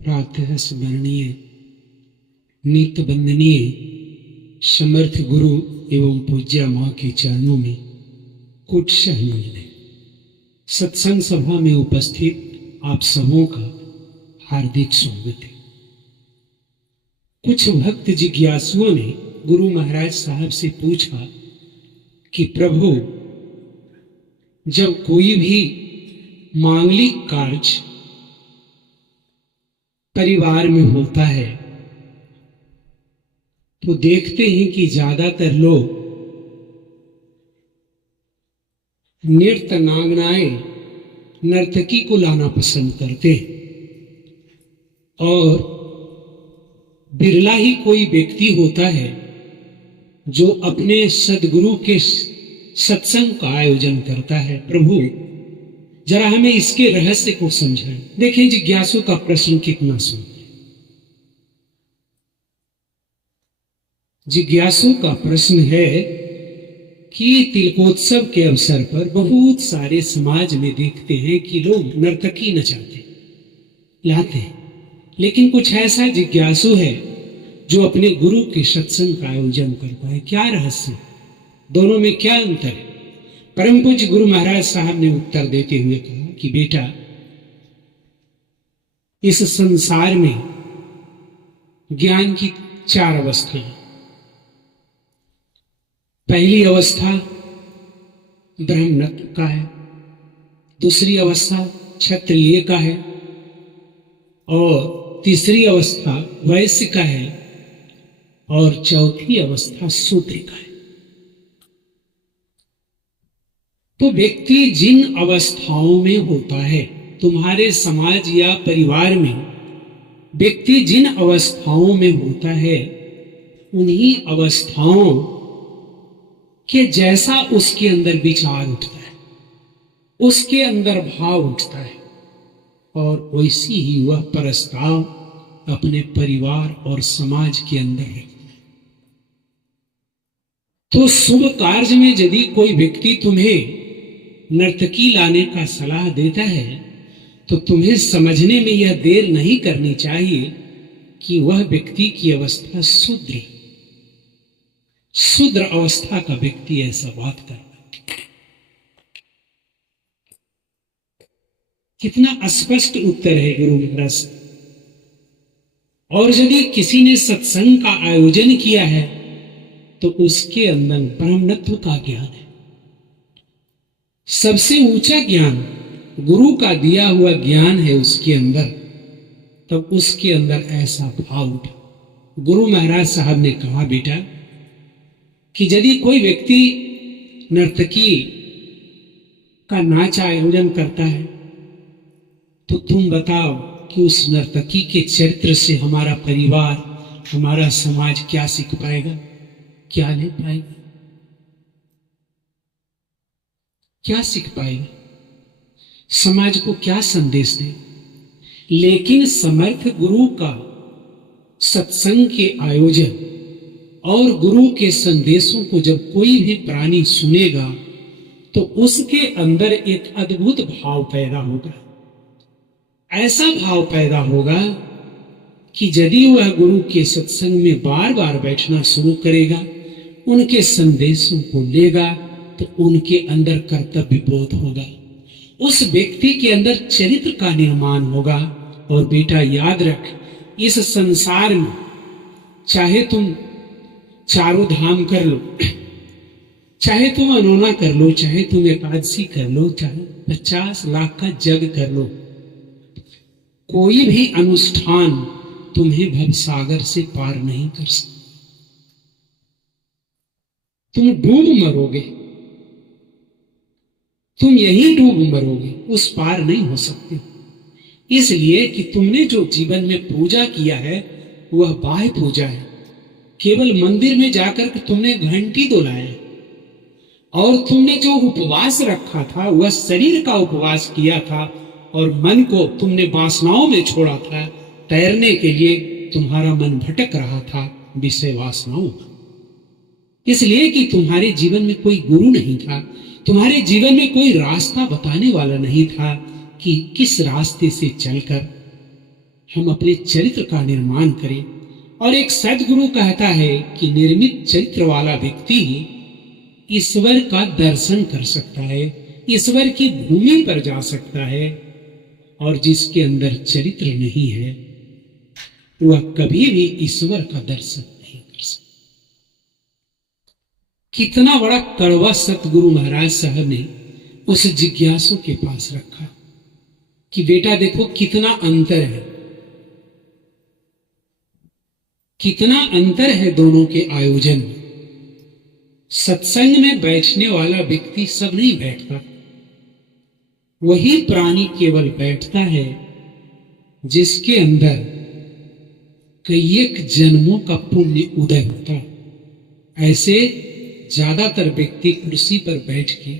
प्रातः स्मरणीय नित्य वंदनीय समर्थ गुरु एवं पूज्या माँ के चरणों में कोटशः नमन। सत्संग सभा में उपस्थित आप सबों का हार्दिक स्वागत है। कुछ भक्त जिज्ञासुओं ने गुरु महाराज साहब से पूछा कि प्रभु, जब कोई भी मांगलिक कार्य परिवार में होता है तो देखते हैं कि ज्यादातर लोग नृत्य नांगनाएं नर्तकी को लाना पसंद करते हैं और बिरला ही कोई व्यक्ति होता है जो अपने सदगुरु के सत्संग का आयोजन करता है। प्रभु, जरा हमें इसके रहस्य को समझाएं। देखें जिज्ञासु का प्रश्न कितना सुंदर है। जिज्ञासु का प्रश्न है कि तिलकोत्सव के अवसर पर बहुत सारे समाज में देखते हैं कि लोग नर्तकी नचाते लाते हैं, लेकिन कुछ ऐसा जिज्ञासु है जो अपने गुरु के सत्संग का आयोजन करता है। क्या रहस्य, दोनों में क्या अंतर है? परम पूज्य गुरु महाराज साहब ने उत्तर देते हुए कहा कि बेटा, इस संसार में ज्ञान की 4 अवस्थाएं। पहली अवस्था ब्रह्मत्व का है, दूसरी अवस्था क्षत्रिय का है और तीसरी अवस्था वैश्य का है और चौथी अवस्था शूद्र का है। तो व्यक्ति जिन अवस्थाओं में होता है, तुम्हारे समाज या परिवार में व्यक्ति जिन अवस्थाओं में होता है, उन्हीं अवस्थाओं के जैसा उसके अंदर विचार उठता है, उसके अंदर भाव उठता है और वैसी ही वह प्रस्ताव अपने परिवार और समाज के अंदर है। तो शुभ कार्य में यदि कोई व्यक्ति तुम्हें नर्तकी लाने का सलाह देता है तो तुम्हें समझने में यह देर नहीं करनी चाहिए कि वह व्यक्ति की अवस्था शूद्र अवस्था का व्यक्ति ऐसा बात करता। कितना स्पष्ट उत्तर है गुरु महाराज। और यदि किसी ने सत्संग का आयोजन किया है तो उसके अंदर ब्रह्मत्व का ज्ञान है। सबसे ऊंचा ज्ञान गुरु का दिया हुआ ज्ञान है उसके अंदर, तब उसके अंदर ऐसा भाव उठा। गुरु महाराज साहब ने कहा, बेटा, कि यदि कोई व्यक्ति नर्तकी का नाच आयोजन करता है तो तुम बताओ कि उस नर्तकी के चरित्र से हमारा परिवार, हमारा समाज क्या सीख पाएगा, क्या ले पाएगा, क्या सीख पाएगा, समाज को क्या संदेश दे? लेकिन समर्थ गुरु का सत्संग के आयोजन और गुरु के संदेशों को जब कोई भी प्राणी सुनेगा तो उसके अंदर एक अद्भुत भाव पैदा होगा। ऐसा भाव पैदा होगा कि यदि वह गुरु के सत्संग में बार बार बैठना शुरू करेगा, उनके संदेशों को लेगा, तो उनके अंदर कर्तव्य बोध होगा, उस व्यक्ति के अंदर चरित्र का निर्माण होगा। और बेटा याद रख, इस संसार में चाहे तुम चारों धाम कर लो, चाहे तुम अनोना कर लो, चाहे तुम एकादशी कर लो, चाहे 50 लाख का जग कर लो, कोई भी अनुष्ठान तुम्हें भवसागर से पार नहीं कर सकता। तुम डूब मरोगे, तुम यहीं डूब मरोगे, उस पार नहीं हो सकते। इसलिए कि तुमने जो जीवन में पूजा किया है वह बाह्य पूजा है। केवल मंदिर में जाकर के तुमने घंटी डोलाया है और तुमने जो उपवास रखा था वह शरीर का उपवास किया था और मन को तुमने वासनाओं में छोड़ा था। तैरने के लिए तुम्हारा मन भटक रहा था विषय वासनाओं में, इसलिए कि तुम्हारे जीवन में कोई गुरु नहीं था, तुम्हारे जीवन में कोई रास्ता बताने वाला नहीं था कि किस रास्ते से चलकर हम अपने चरित्र का निर्माण करें। और एक सदगुरु कहता है कि निर्मित चरित्र वाला व्यक्ति ईश्वर का दर्शन कर सकता है, ईश्वर की भूमि पर जा सकता है। और जिसके अंदर चरित्र नहीं है वह कभी भी ईश्वर का दर्शन नहीं कर सकता। कितना बड़ा कड़वा सतगुरु महाराज साहब ने उस जिज्ञासु के पास रखा कि बेटा देखो कितना अंतर है, कितना अंतर है दोनों के आयोजन में। सत्संग में बैठने वाला व्यक्ति सब नहीं बैठता, वही प्राणी केवल बैठता है जिसके अंदर कई एक जन्मों का पुण्य उदय होता है। ऐसे ज्यादातर व्यक्ति कुर्सी पर बैठ के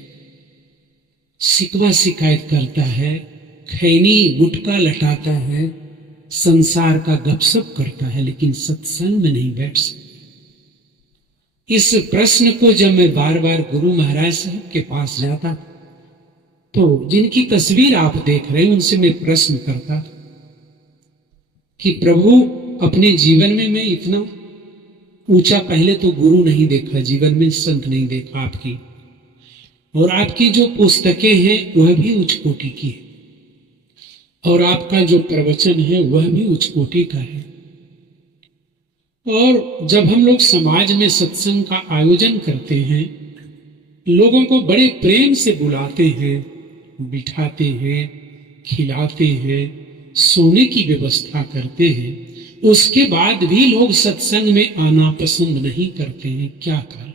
शिकवा शिकायत करता है, खैनी गुटका लटाता है, संसार का गपशप करता है, लेकिन सत्संग में नहीं बैठ सकता। इस प्रश्न को जब मैं बार बार गुरु महाराज साहब के पास जाता तो जिनकी तस्वीर आप देख रहे हैं उनसे मैं प्रश्न करता कि प्रभु अपने जीवन में मैं इतना ऊंचा पहले तो गुरु नहीं देखा, जीवन में संत नहीं देखा आपकी, और आपकी जो पुस्तकें हैं वह भी उच्च कोटि की है, और आपका जो प्रवचन है वह भी उच्च कोटि का है। और जब हम लोग समाज में सत्संग का आयोजन करते हैं, लोगों को बड़े प्रेम से बुलाते हैं, बिठाते हैं, खिलाते हैं, सोने की व्यवस्था करते हैं, उसके बाद भी लोग सत्संग में आना पसंद नहीं करते हैं, क्या कारण?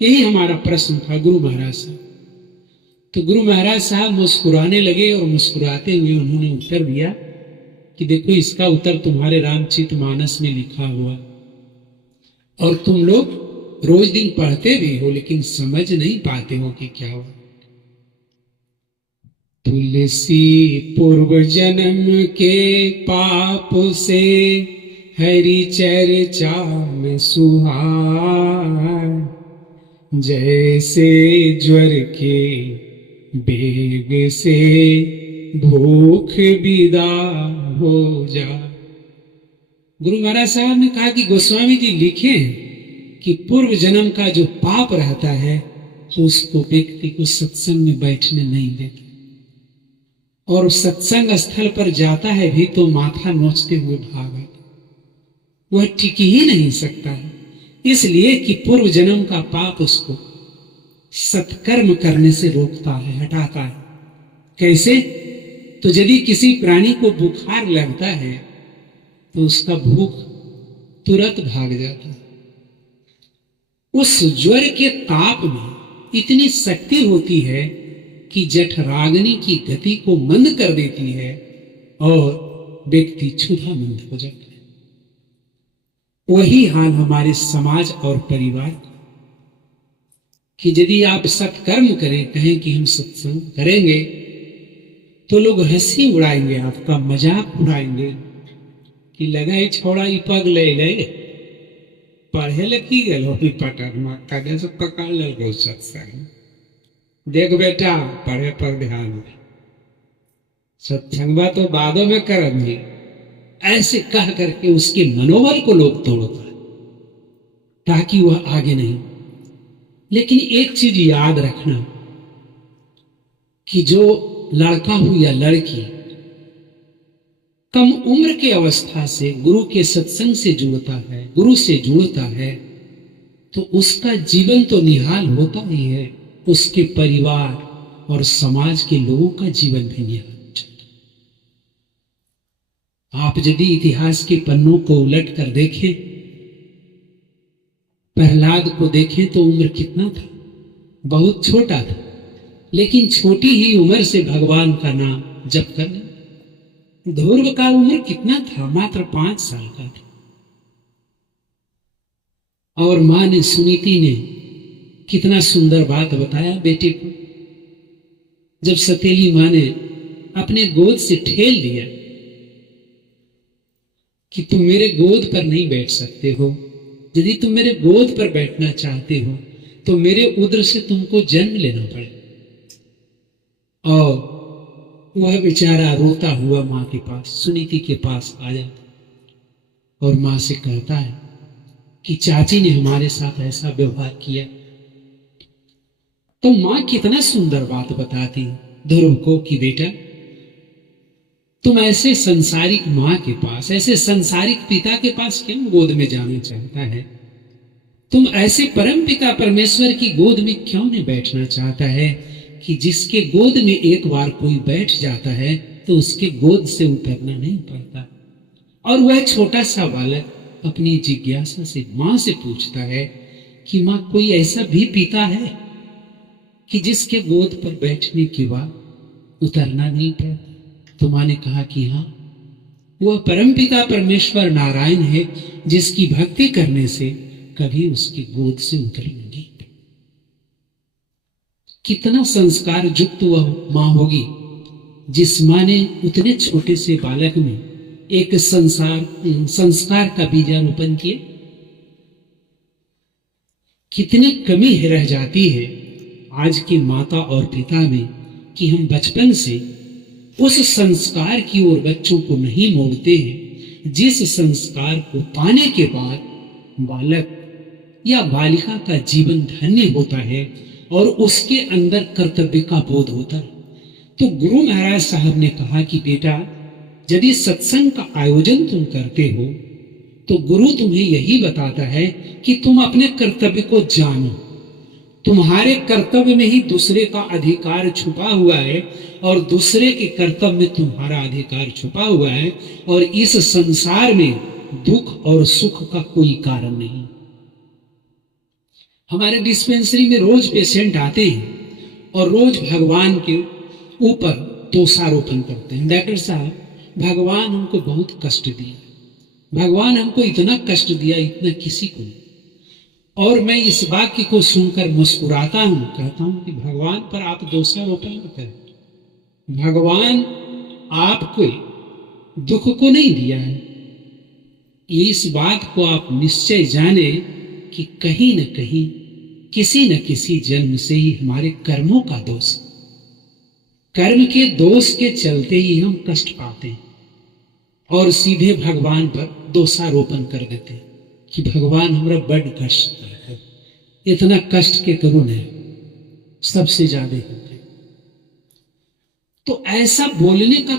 यही हमारा प्रश्न था गुरु महाराज साहब। तो गुरु महाराज साहब मुस्कुराने लगे और मुस्कुराते हुए उन्होंने उत्तर दिया कि देखो इसका उत्तर तुम्हारे रामचरितमानस में लिखा हुआ, और तुम लोग रोज दिन पढ़ते भी हो लेकिन समझ नहीं पाते हो कि क्या हुआ। तुलसी पूर्व जन्म के पाप से हरि चर्चा में सुहाए, जैसे ज्वर के बेग से भूख विदा हो जा। गुरु महाराज साहब ने कहा कि गोस्वामी जी लिखे कि पूर्व जन्म का जो पाप रहता है तो उसको व्यक्ति को सत्संग में बैठने नहीं देता, और सत्संग स्थल पर जाता है भी तो माथा नोचते हुए भागा, वह टिक ही नहीं सकता है, इसलिए कि पूर्व जन्म का पाप उसको सत्कर्म करने से रोकता है, हटाता है। कैसे? तो यदि किसी प्राणी को बुखार लगता है तो उसका भूख तुरंत भाग जाता है। उस ज्वर के ताप में इतनी शक्ति होती है कि जठराग्नि की गति को मंद कर देती है और व्यक्ति क्षुधा मंद हो जाता है। वही हाल हमारे समाज और परिवार का कि यदि आप सत्कर्म करें, कहें कि हम सत्संग करेंगे, तो लोग हंसी उड़ाएंगे, आपका मजाक उड़ाएंगे कि लगा छोड़ा पग ले पढ़े लिखी गलो पटन कदे से पकड़ ले सत्संग, देख बेटा पढ़े पर ध्यान दे, सत्संगवा तो बादों में करेंगे, ऐसे कह करके उसके मनोबल को लोग तोड़ता है ताकि वह आगे नहीं। लेकिन एक चीज याद रखना कि जो लड़का हो या लड़की कम उम्र की अवस्था से गुरु के सत्संग से जुड़ता है, गुरु से जुड़ता है, तो उसका जीवन तो निहाल होता ही है, उसके परिवार और समाज के लोगों का जीवन भी निहाल हो जाता है। आप यदि इतिहास के पन्नों को उलट कर देखें, प्रहलाद को देखें तो उम्र कितना था, बहुत छोटा था, लेकिन छोटी ही उम्र से भगवान का नाम जप कर ले। ध्रुव का उम्र कितना था, मात्र 5 साल का था, और मां ने सुनीति ने कितना सुंदर बात बताया बेटे को, जब सतीली मां ने अपने गोद से ठेल दिया कि तुम मेरे गोद पर नहीं बैठ सकते हो, यदि तुम मेरे गोद पर बैठना चाहते हो तो मेरे उदर से तुमको जन्म लेना पड़े। और वह बेचारा रोता हुआ माँ के पास, सुनीति के पास आ जाता और माँ से कहता है कि चाची ने हमारे साथ ऐसा व्यवहार किया। तो माँ कितना सुंदर बात बताती ध्रुव को कि बेटा, तुम ऐसे संसारिक माँ के पास, ऐसे संसारिक पिता के पास क्यों गोद में जाना चाहता है? तुम ऐसे परम पिता परमेश्वर की गोद में क्यों नहीं बैठना चाहता है कि जिसके गोद में एक बार कोई बैठ जाता है तो उसके गोद से उतरना नहीं पड़ता। और वह छोटा सा बालक अपनी जिज्ञासा से माँ से पूछता है कि माँ, कोई ऐसा भी पिता है कि जिसके गोद पर बैठने के बाद उतरना नहीं पड़ता? तो माँ ने कहा कि हाँ, वह परमपिता परमेश्वर नारायण है जिसकी भक्ति करने से कभी उसकी गोद से उतरना नहीं पड़ता। कितना संस्कार युक्त वह माँ होगी जिस माँ ने उतने छोटे से बालक में एक संस्कार का बीजारोपण किया। कितनी कमी रह जाती है आज की माता और पिता में कि हम बचपन से उस संस्कार की ओर बच्चों को नहीं मोड़ते हैं जिस संस्कार को पाने के बाद बालक या बालिका का जीवन धन्य होता है और उसके अंदर कर्तव्य का बोध होता है। तो गुरु महाराज साहब ने कहा कि बेटा, यदि सत्संग का आयोजन तुम करते हो तो गुरु तुम्हें यही बताता है कि तुम अपने कर्तव्य को जानो। तुम्हारे कर्तव्य में ही दूसरे का अधिकार छुपा हुआ है और दूसरे के कर्तव्य में तुम्हारा अधिकार छुपा हुआ है, और इस संसार में दुख और सुख का कोई कारण नहीं। हमारे डिस्पेंसरी में रोज पेशेंट आते हैं और रोज भगवान के ऊपर दोषारोपण करते हैं। डॉक्टर साहब, भगवान हमको बहुत कष्ट दिया, भगवान हमको इतना कष्ट दिया, इतना किसी को नहीं। और मैं इस वाक्य को सुनकर मुस्कुराता हूं, कहता हूं कि भगवान पर आप दोषारोपण मत करें। भगवान आपको दुख को नहीं दिया है। इस बात को आप निश्चय जाने कि कहीं न कहीं किसी न किसी जन्म से ही हमारे कर्मों का दोष, कर्म के दोष के चलते ही हम कष्ट पाते हैं और सीधे भगवान पर दोषारोपण कर देते हैं कि भगवान हमारा बड़ कष्ट है, इतना कष्ट के करुण है, सबसे ज्यादा होते। तो ऐसा बोलने का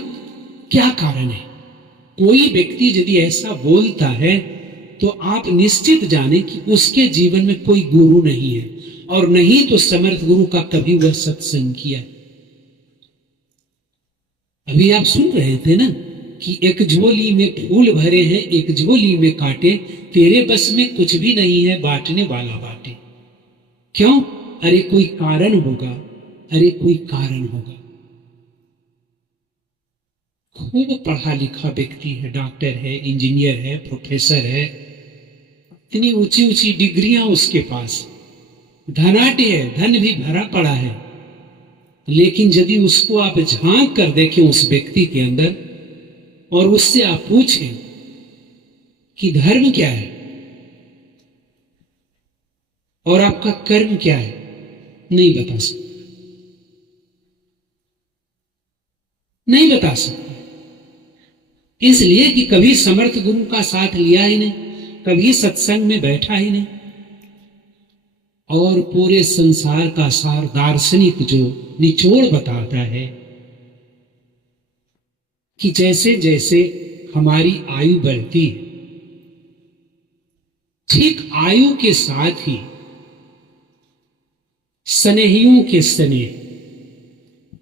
क्या कारण है? कोई व्यक्ति यदि ऐसा बोलता है तो आप निश्चित जाने कि उसके जीवन में कोई गुरु नहीं है, और नहीं तो समर्थ गुरु का कभी वह सत्संग किया। अभी आप सुन रहे थे ना कि एक झोली में फूल भरे हैं, एक झोली में कांटे, तेरे बस में कुछ भी नहीं है, बांटने वाला बांटे। क्यों? अरे कोई कारण होगा, अरे कोई कारण होगा। खूब पढ़ा लिखा व्यक्ति है, डॉक्टर है, इंजीनियर है, प्रोफेसर है, इतनी ऊंची ऊंची डिग्रियां उसके पास, धनाढ्य है, धन भी भरा पड़ा है, लेकिन यदि उसको आप झांक कर देखें उस व्यक्ति के अंदर और उससे आप पूछें कि धर्म क्या है और आपका कर्म क्या है, नहीं बता सकता, नहीं बता सकता। इसलिए कि कभी समर्थ गुरु का साथ लिया ही नहीं, कभी सत्संग में बैठा ही नहीं। और पूरे संसार का सार दार्शनिक जो निचोड़ बताता है कि जैसे जैसे हमारी आयु बढ़ती है, ठीक आयु के साथ ही स्नेहियों के स्नेह,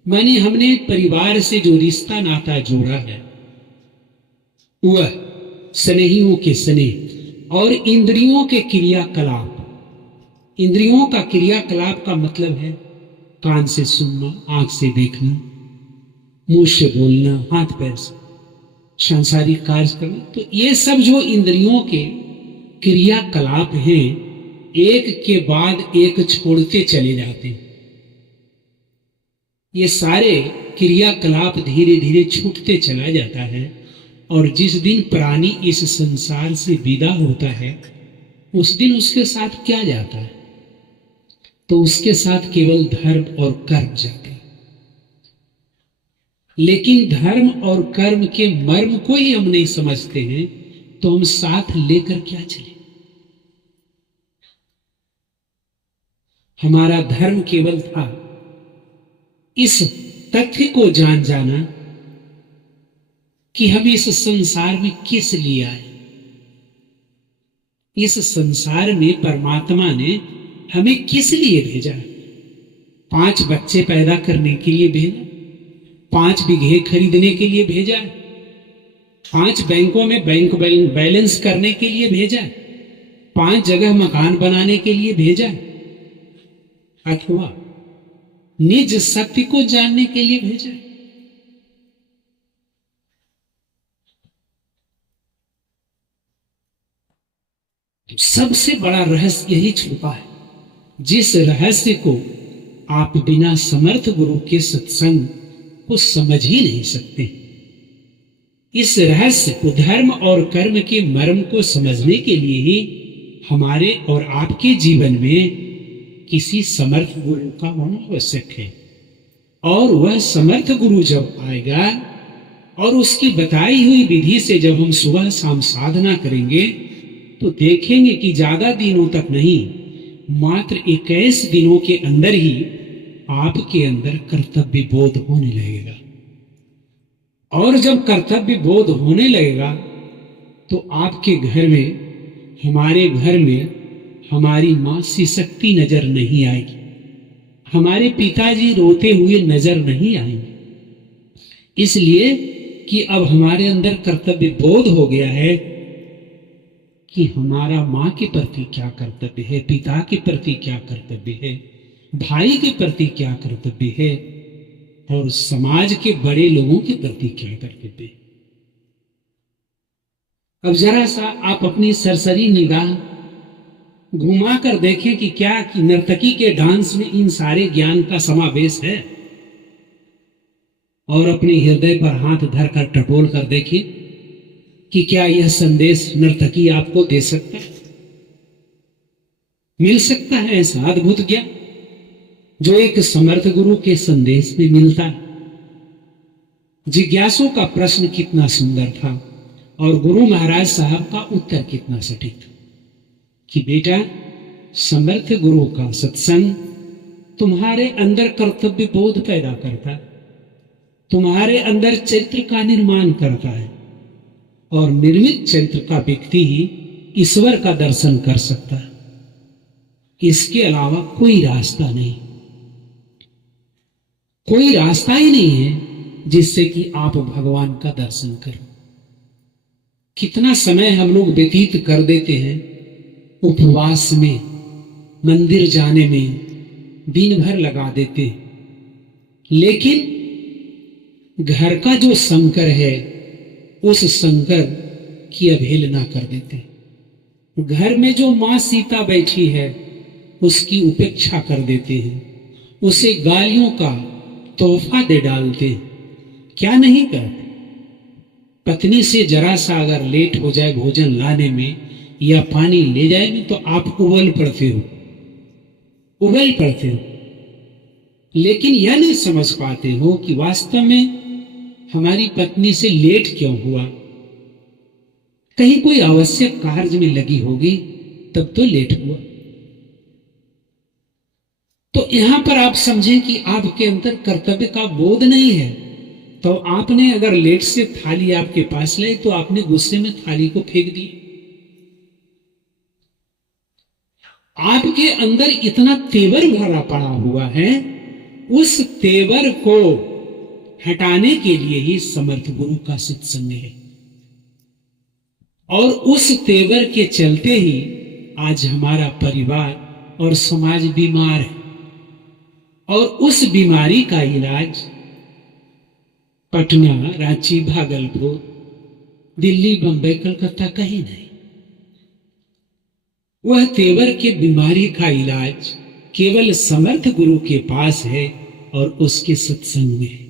माने हमने परिवार से जो रिश्ता नाता जोड़ा है वह स्नेहियों के स्नेह और इंद्रियों के क्रियाकलाप। इंद्रियों का क्रियाकलाप का मतलब है कान से सुनना, आंख से देखना, मुंह से बोलना, हाथ पैर से सांसारिक कार्य करना। तो ये सब जो इंद्रियों के क्रियाकलाप हैं, एक के बाद एक छोड़ते चले जाते हैं। ये सारे क्रियाकलाप धीरे धीरे छूटते चला जाता है, और जिस दिन प्राणी इस संसार से विदा होता है उस दिन उसके साथ क्या जाता है? तो उसके साथ केवल धर्म और कर्म जाता है। लेकिन धर्म और कर्म के मर्म को ही हम नहीं समझते हैं, तो हम साथ लेकर क्या चले? हमारा धर्म केवल था इस तथ्य को जान जाना कि हम इस संसार में किस लिए आए। इस संसार में परमात्मा ने हमें किस लिए भेजा? 5 बच्चे पैदा करने के लिए भेजा, 5 बीघे खरीदने के लिए भेजा, 5 बैंकों में बैंक बैलेंस करने के लिए भेजा, 5 जगह मकान बनाने के लिए भेजा, अथवा निज सत्य को जानने के लिए भेजा? सबसे बड़ा रहस्य यही छुपा है, जिस रहस्य को आप बिना समर्थ गुरु के सत्संग को समझ ही नहीं सकते। इस रहस्य को, धर्म और कर्म के मर्म को समझने के लिए ही हमारे और आपके जीवन में किसी समर्थ गुरु का होना आवश्यक है। और वह समर्थ गुरु जब आएगा और उसकी बताई हुई विधि से जब हम सुबह शाम साधना करेंगे, तो देखेंगे कि ज्यादा दिनों तक नहीं, मात्र 21 दिनों के अंदर ही आपके अंदर कर्तव्य बोध होने लगेगा। और जब कर्तव्य बोध होने लगेगा, तो आपके घर में, हमारे घर में हमारी मां शिशक्ति नजर नहीं आएगी, हमारे पिताजी रोते हुए नजर नहीं आएंगे, इसलिए कि अब हमारे अंदर कर्तव्य बोध हो गया है कि हमारा मां के प्रति क्या कर्तव्य है, पिता के प्रति क्या कर्तव्य है, भाई के प्रति क्या कर्तव्य है, और समाज के बड़े लोगों के प्रति क्या कर्तव्य है। अब जरा सा आप अपनी सरसरी निगाह घुमा कर देखें कि क्या कि नर्तकी के डांस में इन सारे ज्ञान का समावेश है, और अपने हृदय पर हाथ धरकर टटोल कर देखें कि क्या यह संदेश नर्तकी आपको दे सकता है? मिल सकता है ऐसा अद्भुत ज्ञान जो एक समर्थ गुरु के संदेश में मिलता है? जिज्ञासु का प्रश्न कितना सुंदर था, और गुरु महाराज साहब का उत्तर कितना सटीक था कि बेटा, समर्थ गुरु का सत्संग तुम्हारे अंदर कर्तव्य बोध पैदा करता है, तुम्हारे अंदर चरित्र का निर्माण करता है, और निर्मित चरित्र का व्यक्ति ही ईश्वर का दर्शन कर सकता है। इसके अलावा कोई रास्ता नहीं, कोई रास्ता ही नहीं है जिससे कि आप भगवान का दर्शन करें। कितना समय हम लोग व्यतीत कर देते हैं उपवास में, मंदिर जाने में दिन भर लगा देते हैं, लेकिन घर का जो शंकर है उस शंकर की अवहेलना कर देते हैं। घर में जो मां सीता बैठी है उसकी उपेक्षा कर देते हैं, उसे गालियों का तोहफा दे डालते हैं। क्या नहीं करते? पत्नी से जरा सा अगर लेट हो जाए भोजन लाने में या पानी ले जाए में, तो आप उबल पड़ते हो, उबल पड़ते हो। लेकिन यह नहीं समझ पाते हो कि वास्तव में हमारी पत्नी से लेट क्यों हुआ। कहीं कोई आवश्यक कार्य में लगी होगी तब तो लेट हुआ। तो यहां पर आप समझें कि आपके अंदर कर्तव्य का बोध नहीं है, तो आपने अगर लेट से थाली आपके पास लाई तो आपने गुस्से में थाली को फेंक दी। आपके अंदर इतना तेवर भरा पड़ा हुआ है, उस तेवर को हटाने के लिए ही समर्थ गुरु का सत्संग है। और उस तेवर के चलते ही आज हमारा परिवार और समाज बीमार है, और उस बीमारी का इलाज पटना, रांची, भागलपुर, दिल्ली, बंबई, कलकत्ता कहीं नहीं। वह तेवर के बीमारी का इलाज केवल समर्थ गुरु के पास है और उसके सत्संग में है,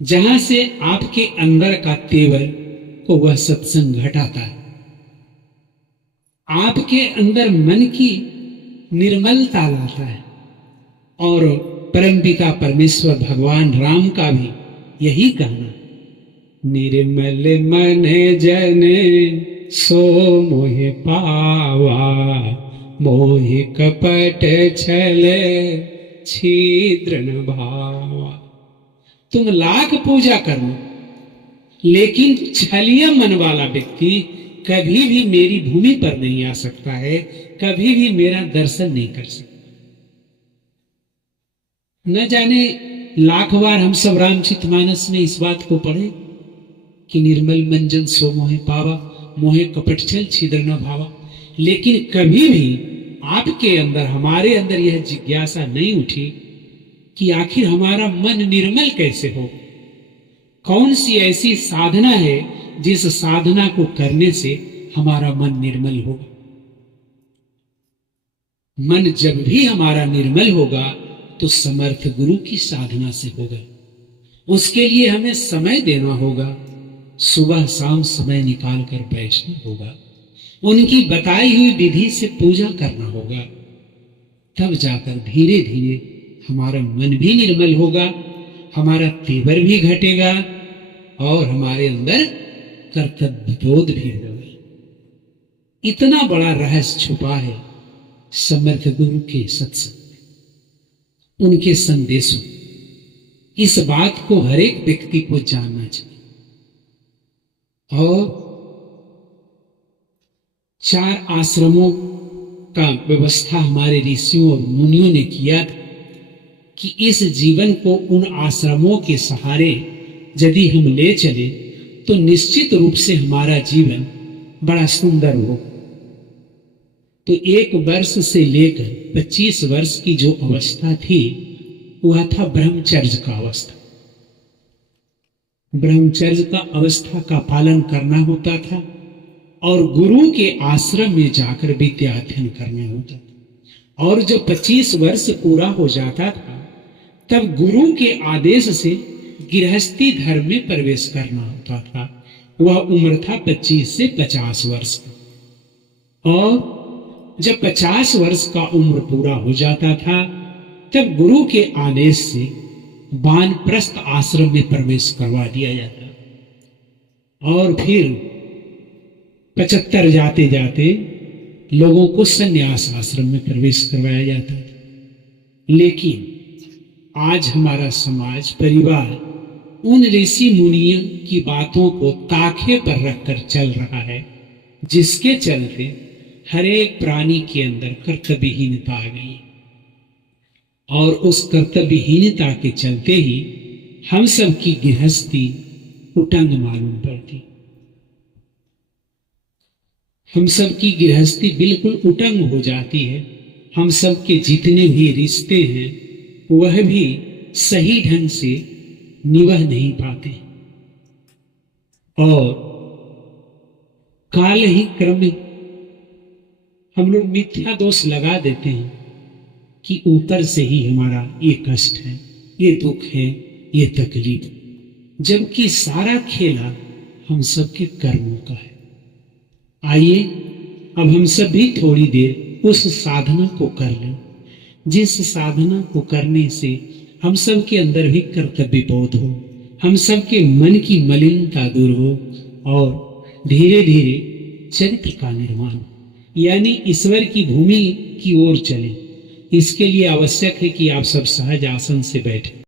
जहां से आपके अंदर का तेवर को वह सत्संग घटाता है। आपके अंदर मन की निर्मलता लाता है, और परमपिता परमेश्वर भगवान राम का भी यही कहना, निर्मल मन जन सो मोहि पावा, मोहि कपट छल छिद्र न भावा। तुम लाख पूजा करना, लेकिन छलिया मन वाला व्यक्ति कभी भी मेरी भूमि पर नहीं आ सकता है, कभी भी मेरा दर्शन नहीं कर सकता। न जाने लाख बार हम सब रामचरितमानस में इस बात को पढ़े कि निर्मल मन जन सो मोहे पावा, मोहे कपट छल छिद्र न भावा, लेकिन कभी भी आपके अंदर, हमारे अंदर यह जिज्ञासा नहीं उठी कि आखिर हमारा मन निर्मल कैसे हो। कौन सी ऐसी साधना है जिस साधना को करने से हमारा मन निर्मल होगा। मन जब भी हमारा निर्मल होगा तो समर्थ गुरु की साधना से होगा। उसके लिए हमें समय देना होगा, सुबह शाम समय निकाल कर बैठना होगा, उनकी बताई हुई विधि से पूजा करना होगा। तब जाकर धीरे धीरे हमारा मन भी निर्मल होगा, हमारा तेवर भी घटेगा और हमारे अंदर कर्तव्य बोध भी होगा। इतना बड़ा रहस्य छुपा है समर्थ गुरु के सत्संग, उनके संदेशों। इस बात को हर एक व्यक्ति को जानना चाहिए। और 4 आश्रमों का व्यवस्था हमारे ऋषियों और मुनियों ने किया था कि इस जीवन को उन आश्रमों के सहारे यदि हम ले चले तो निश्चित रूप से हमारा जीवन बड़ा सुंदर हो। तो 1 वर्ष से लेकर 25 वर्ष की जो अवस्था थी वह था ब्रह्मचर्य का अवस्था। ब्रह्मचर्य का अवस्था का पालन करना होता था और गुरु के आश्रम में जाकर विद्या अध्ययन करना होता था। और जब 25 वर्ष पूरा हो जाता था तब गुरु के आदेश से गृहस्थी धर्म में प्रवेश करना होता था। वह उम्र था 25 से 50 वर्ष का। और जब 50 वर्ष का उम्र पूरा हो जाता था तब गुरु के आदेश से वानप्रस्थ आश्रम में प्रवेश करवा दिया जाता। और फिर 75 जाते जाते लोगों को संन्यास आश्रम में प्रवेश करवाया जाता था। लेकिन आज हमारा समाज, परिवार उन ऋषि मुनियों की बातों को ताखे पर रखकर चल रहा है, जिसके चलते हर एक प्राणी के अंदर कर्तव्यहीनता आ गई। और उस कर्तव्यहीनता के चलते ही हम सब की गृहस्थी उटंग मालूम पड़ती। हम सब की गृहस्थी बिल्कुल उटंग हो जाती है। हम सब के जितने भी रिश्ते हैं वह भी सही ढंग से निभा नहीं पाते। और काल ही क्रम में हम लोग मिथ्या दोष लगा देते हैं कि ऊपर से ही हमारा ये कष्ट है, ये दुख है, ये तकलीफ, जबकि सारा खेला हम सबके कर्मों का है। आइए अब हम सब भी थोड़ी देर उस साधना को कर लें, जिस साधना को करने से हम सब के अंदर भी कर्तव्य बोध हो, हम सब के मन की मलिनता दूर हो और धीरे धीरे चरित्र का निर्माण, यानी ईश्वर की भूमि की ओर चले। इसके लिए आवश्यक है कि आप सब सहज आसन से बैठे।